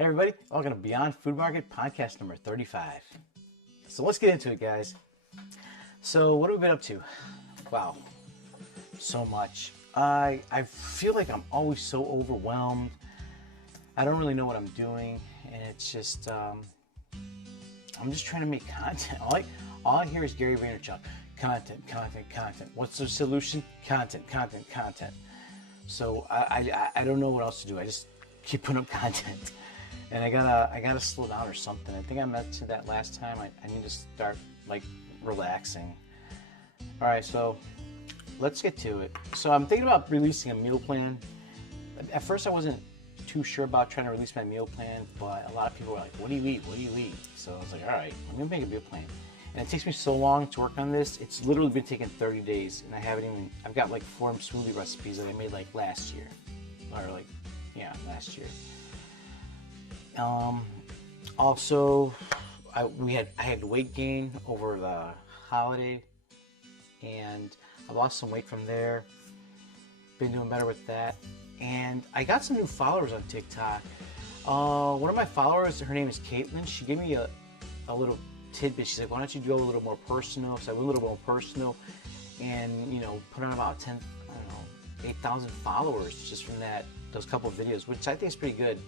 Hey everybody, welcome to Beyond Food Market Podcast number 35. So let's get into it, guys. So what have we been up to? Wow, so much. I feel like I'm always so overwhelmed. I don't really know what I'm doing, and it's just I'm just trying to make content. All I hear is Gary Vaynerchuk. Content. What's the solution? Content. So I don't know what else to do. I just keep putting up content. And I gotta slow down or something. I think I mentioned that last time. I need to start relaxing. All right, so let's get to it. So I'm thinking about releasing a meal plan. At first I wasn't too sure about trying to release my meal plan, but a lot of people were like, what do you eat? So I was like, all right, I'm gonna make a meal plan. And it takes me so long to work on this. It's literally been taking 30 days, and I've got 4 smoothie recipes that I made last year. Last year. Also, I had weight gain over the holiday, and I lost some weight from there. Been doing better with that, and I got some new followers on TikTok. One of my followers, her name is Caitlin. She gave me a little tidbit. She's like, "Why don't you go a little more personal?" So I went a little more personal, and put on about 8,000 followers just from those couple of videos, which I think is pretty good.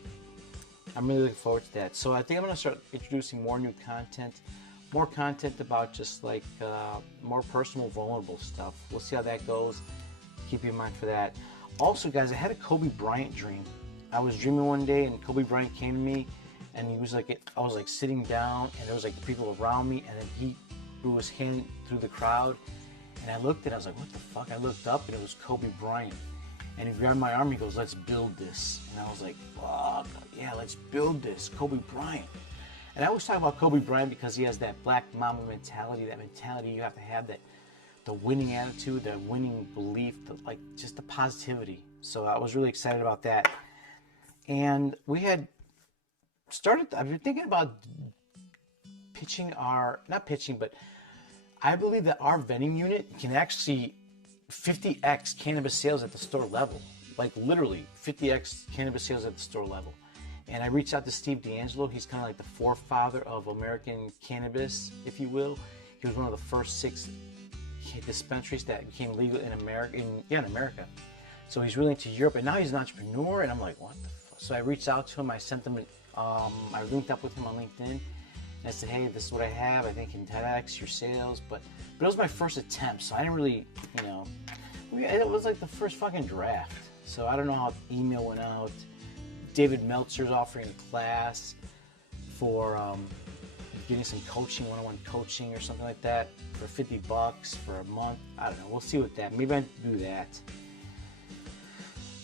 I'm really looking forward to that. So I think I'm going to start introducing more new content, more content about just more personal, vulnerable stuff. We'll see how that goes. Keep you in mind for that. Also, guys, I had a Kobe Bryant dream. I was dreaming one day, and Kobe Bryant came to me, and he was I was sitting down, and there was the people around me, and then he threw his hand through the crowd, and I looked, and I was like, what the fuck? I looked up, and it was Kobe Bryant. And he grabbed my arm, he goes, let's build this. And I was like, fuck, yeah, let's build this, Kobe Bryant. And I always talk about Kobe Bryant because he has that black mamba mentality, you have to have the winning attitude, the winning belief, just the positivity. So I was really excited about that. And we had I've been thinking about but I believe that our vending unit can actually 50x cannabis sales at the store level, literally 50x cannabis sales at the store level. And I reached out to Steve D'Angelo. He's kind of the forefather of American cannabis, if you will. He was one of the first 6 dispensaries that became legal in America. In America. So he's really into Europe, and now he's an entrepreneur. And I'm like, what the fuck? So I reached out to him. I sent him. I linked up with him on LinkedIn. And I said, hey, this is what I have. I think can 10x your sales, but it was my first attempt, so I didn't really, it was the first fucking draft. So I don't know how the email went out. David Meltzer's offering a class for getting some coaching, one-on-one coaching or something like that for $50 for a month. I don't know. We'll see what that. Maybe I do that.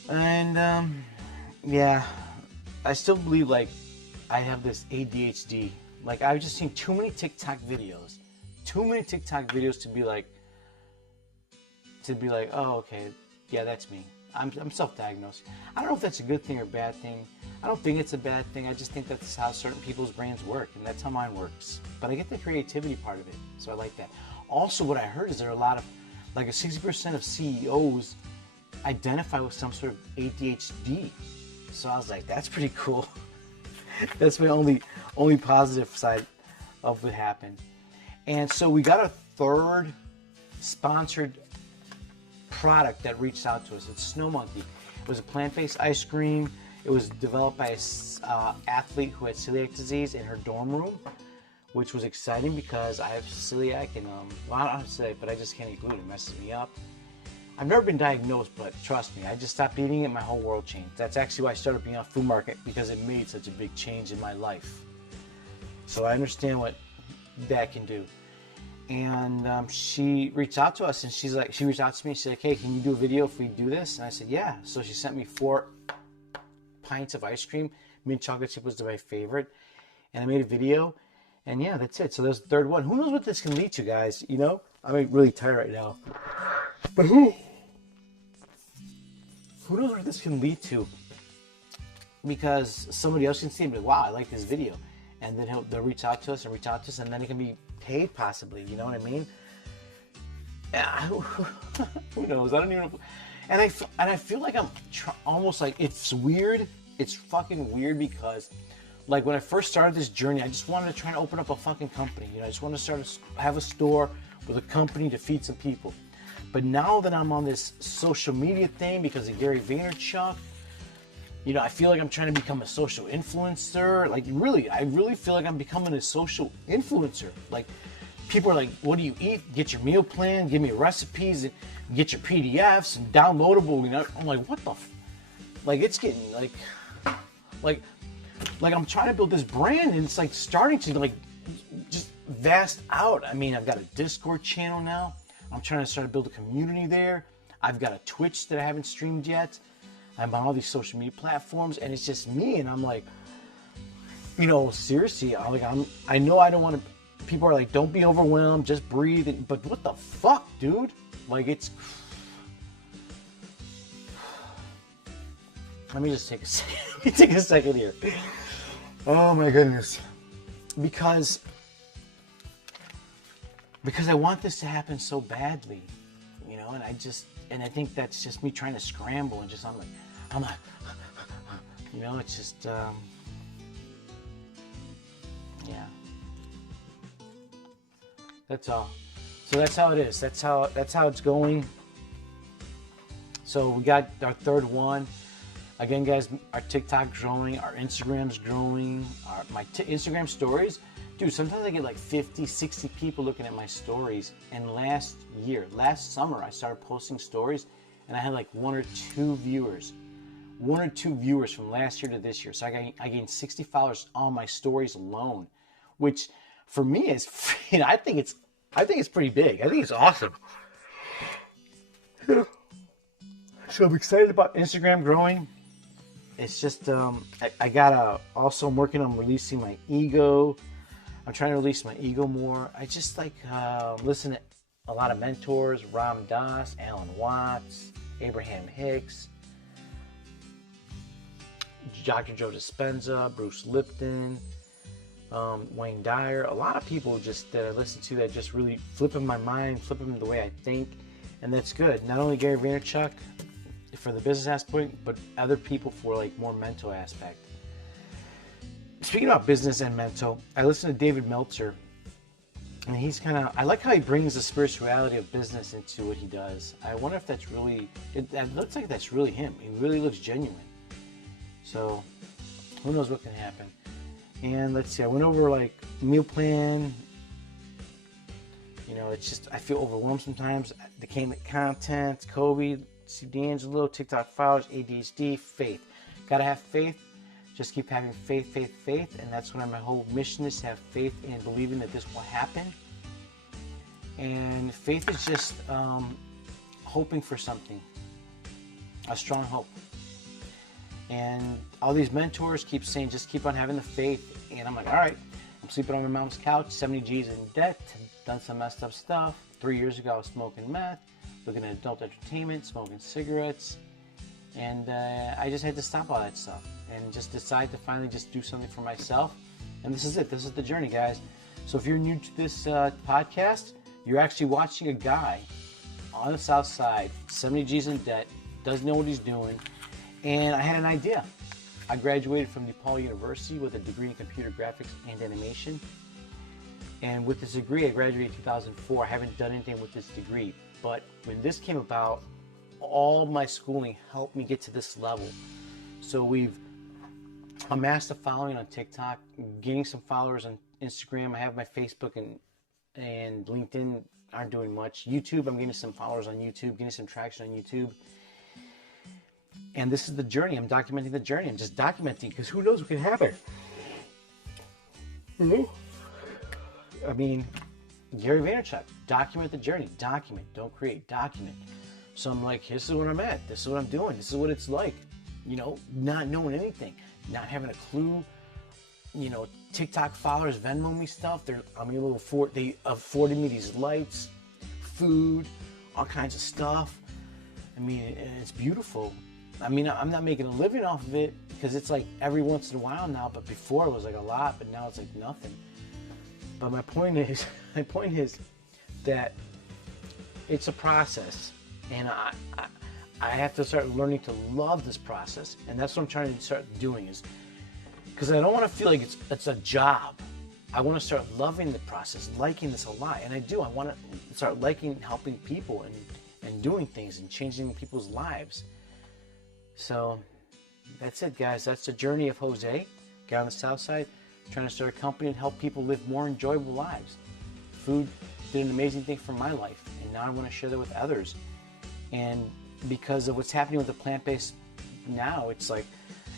And I still believe I have this ADHD. I've just seen too many TikTok videos to be oh, okay, yeah, that's me. I'm self-diagnosed. I don't know if that's a good thing or a bad thing. I don't think it's a bad thing. I just think that's how certain people's brains work, and that's how mine works. But I get the creativity part of it, so I like that. Also, what I heard is there are a lot of, 60% of CEOs identify with some sort of ADHD. So I was like, that's pretty cool. That's my only positive side of what happened. And so we got a third sponsored product that reached out to us. It's Snow Monkey. It was a plant-based ice cream. It was developed by an athlete who had celiac disease in her dorm room, which was exciting because I have celiac, and I don't have celiac, but I just can't eat gluten. It messes me up. I've never been diagnosed, but trust me, I just stopped eating it, my whole world changed. That's actually why I started being on Food Market, because it made such a big change in my life. So I understand what that can do. And she reached out to us, and she reached out to me, she's like, hey, can you do a video if we do this? And I said, yeah. So she sent me 4 pints of ice cream. Mint chocolate chip was my favorite. And I made a video, and yeah, that's it. So there's the third one. Who knows what this can lead to, guys? I'm really tired right now. But who knows what this can lead to? Because somebody else can see it and be like, wow, I like this video. And then they'll reach out to us, and then it can be paid possibly, you know what I mean? Who knows? I don't even know. And I feel like I'm almost like, it's weird it's fucking weird because, like, when I first started this journey, I just wanted to try to open up a fucking company. You know, I just wanted to have a store with a company to feed some people. But now that I'm on this social media thing because of Gary Vaynerchuk, you know, I feel like I'm trying to become a social influencer. Like, really, I really feel like I'm becoming a social influencer. Like, people are like, what do you eat? Get your meal plan, give me recipes, and get your PDFs and downloadable. You know, I'm like, what the like, it's getting like I'm trying to build this brand, and it's like starting to like just vast out. I mean, I've got a Discord channel now. I'm trying to start to build a community there. I've got a Twitch that I haven't streamed yet. I'm on all these social media platforms, and it's just me. And I'm like, you know, seriously, I know I don't want to. People are like, don't be overwhelmed, just breathe. But what the fuck, dude? Like, it's. Let me just take a second. Let me take a second here. Oh my goodness. Because I want this to happen so badly, you know, and I think that's just me trying to scramble and I'm like, you know, it's just, yeah, that's all. So that's how it is. That's how it's going. So we got our third one. Again, guys, our TikTok's growing, our Instagram's growing, my Instagram stories. Dude, sometimes I get like 50, 60 people looking at my stories. And last summer, I started posting stories, and I had like one or two viewers from last year to this year. So I gained 60 followers on my stories alone, which for me is, you know, I think it's pretty big. I think it's awesome. So I'm excited about Instagram growing. It's just, I'm working on releasing my ego. I'm trying to release my ego more. I just like listen to a lot of mentors, Ram Dass, Alan Watts, Abraham Hicks, Dr. Joe Dispenza, Bruce Lipton, Wayne Dyer. A lot of people just that I listen to that just really flipping my mind, flipping the way I think, and that's good. Not only Gary Vaynerchuk for the business aspect, but other people for like more mental aspect. Speaking about business and mental, I listen to David Meltzer, and I like how he brings the spirituality of business into what he does. I wonder if that's really, it looks like that's really him. He really looks genuine. So, who knows what can happen. And let's see, I went over like meal plan. You know, it's just, I feel overwhelmed sometimes. The content, Kobe, see D'Angelo, TikTok followers, ADHD, faith. Gotta have faith. Just keep having faith, and that's what my whole mission is, to have faith in believing that this will happen. And faith is just hoping for something, a strong hope. And all these mentors keep saying, just keep on having the faith. And I'm like, all right, I'm sleeping on my mom's couch, 70 G's in debt, done some messed up stuff. 3 years ago, I was smoking meth, looking at adult entertainment, smoking cigarettes. And I just had to stop all that stuff and just decide to finally just do something for myself. And this is it. This is the journey, guys. So if you're new to this podcast, you're actually watching a guy on the South Side, 70 G's in debt, doesn't know what he's doing. And I had an idea. I graduated from DePaul University with a degree in computer graphics and animation. And with this degree, I graduated in 2004. I haven't done anything with this degree. But when this came about, all my schooling helped me get to this level. So we've amassed a following on TikTok, getting some followers on Instagram. I have my Facebook and LinkedIn aren't doing much. YouTube, I'm getting some followers on YouTube, getting some traction on YouTube. And this is the journey. I'm documenting the journey. I'm just documenting because who knows what can happen. I mean, Gary Vaynerchuk, document the journey. Document, don't create, document. So I'm like, this is where I'm at. This is what I'm doing. This is what it's like. You know, not knowing anything, not having a clue. You know, TikTok followers Venmo me stuff. They afforded me these lights, food, all kinds of stuff. I mean, it's beautiful. I mean, I'm not making a living off of it because it's like every once in a while now. But before it was like a lot, but now it's like nothing. But my point is that it's a process. And I have to start learning to love this process. And that's what I'm trying to start doing, is because I don't want to feel like it's a job. I want to start loving the process, liking this a lot. And I do. I want to start liking helping people and doing things and changing people's lives. So that's it, guys. That's the journey of Jose, guy on the south side, trying to start a company and help people live more enjoyable lives. Food did an amazing thing for my life, and now I want to share that with others. And because of what's happening with the plant-based now, it's like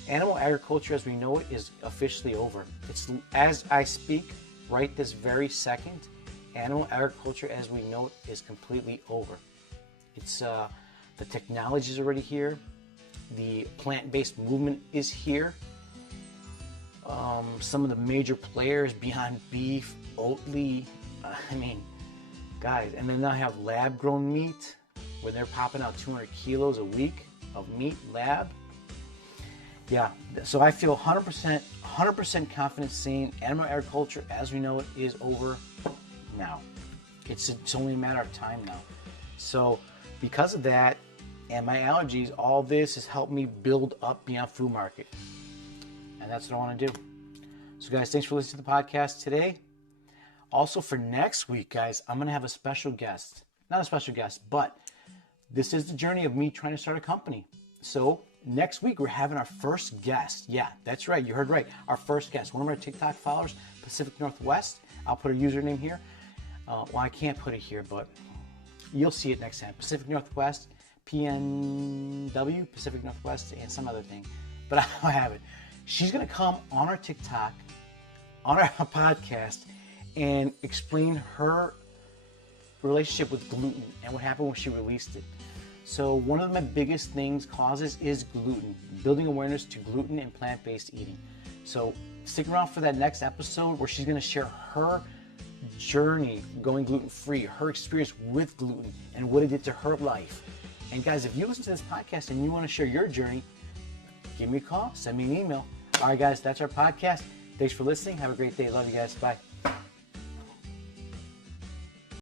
animal agriculture as we know it is officially over. It's, as I speak right this very second, animal agriculture as we know it is completely over. It's the technology is already here. The plant-based movement is here. Some of the major players, Beyond Beef, Oatly, I mean, guys, and then I have lab-grown meat where they're popping out 200 kilos a week of meat, lab. Yeah, so I feel 100% confident saying animal agriculture as we know it is over now. It's only a matter of time now. So because of that and my allergies, all this has helped me build up Beyond Food Market. And that's what I want to do. So guys, thanks for listening to the podcast today. Also for next week, guys, I'm going to have a special guest. Not a special guest, but this is the journey of me trying to start a company. So next week, we're having our first guest. Yeah, that's right. You heard right. Our first guest. One of our TikTok followers, Pacific Northwest. I'll put her username here. Well, I can't put it here, but you'll see it next time. Pacific Northwest, PNW, Pacific Northwest, and some other thing. But I have it. She's going to come on our TikTok, on our podcast, and explain her relationship with gluten and what happened when she released it. So one of my biggest causes is gluten, building awareness to gluten and plant-based eating. So stick around for that next episode where she's going to share her journey going gluten-free, her experience with gluten, and what it did to her life. And guys, if you listen to this podcast and you want to share your journey, give me a call, send me an email. All right, guys, that's our podcast. Thanks for listening. Have a great day. Love you guys. Bye.